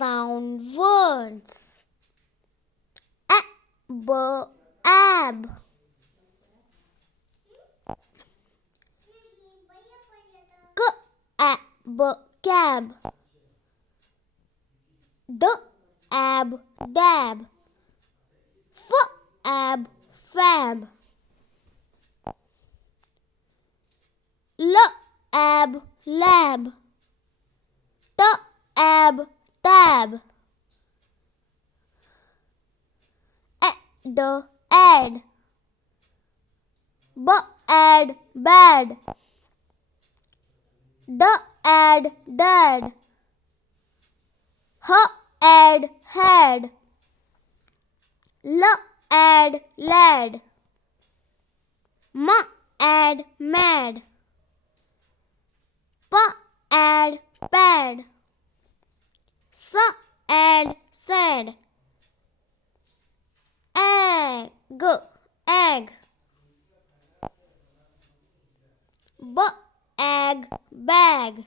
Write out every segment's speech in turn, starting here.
sound words. Ab. Cab. Ab dab. Ab fab. Ab lab. Ab tab. Ad. Ad bad. Ad dad. Ad had. Ad lad. Ad mad. Ad pad. Ad sad. Egg. Egg bag.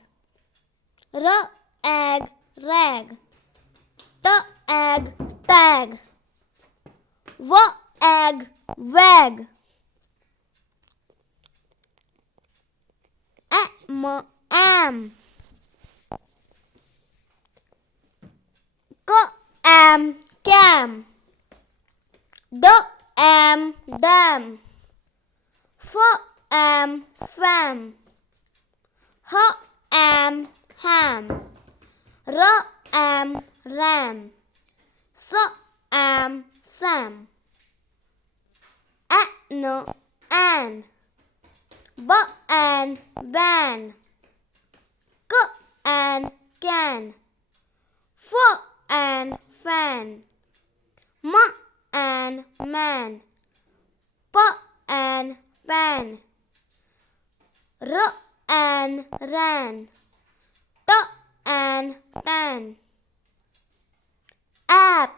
Egg rag. Egg tag. Egg wag. Am. Am cam. Am dam. Am fam. Am ham. Am ram. Am sam. An. An ban. An can. An fan. An man. An pan. An ran. An tan. App.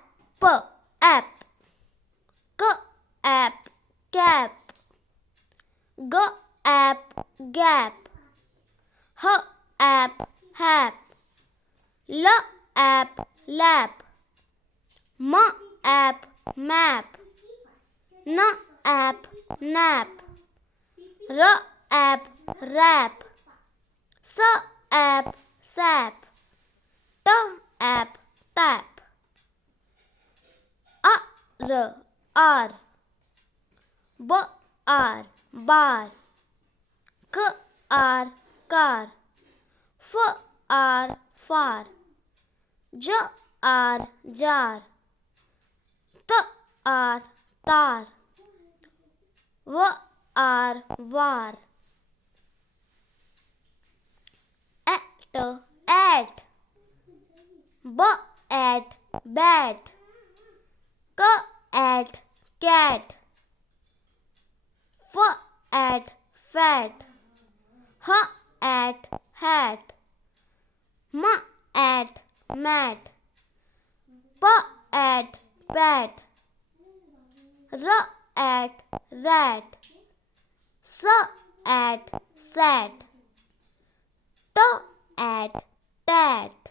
App. App cap. App gap. App hap. App lap. App map. App nap. App rap. App sap. App tap. R. Bar. Car. Far. Jar. Tar. War. At. Bat. Cat. Fat. Hat. Mat. Pat. Rat. Sat. Tat.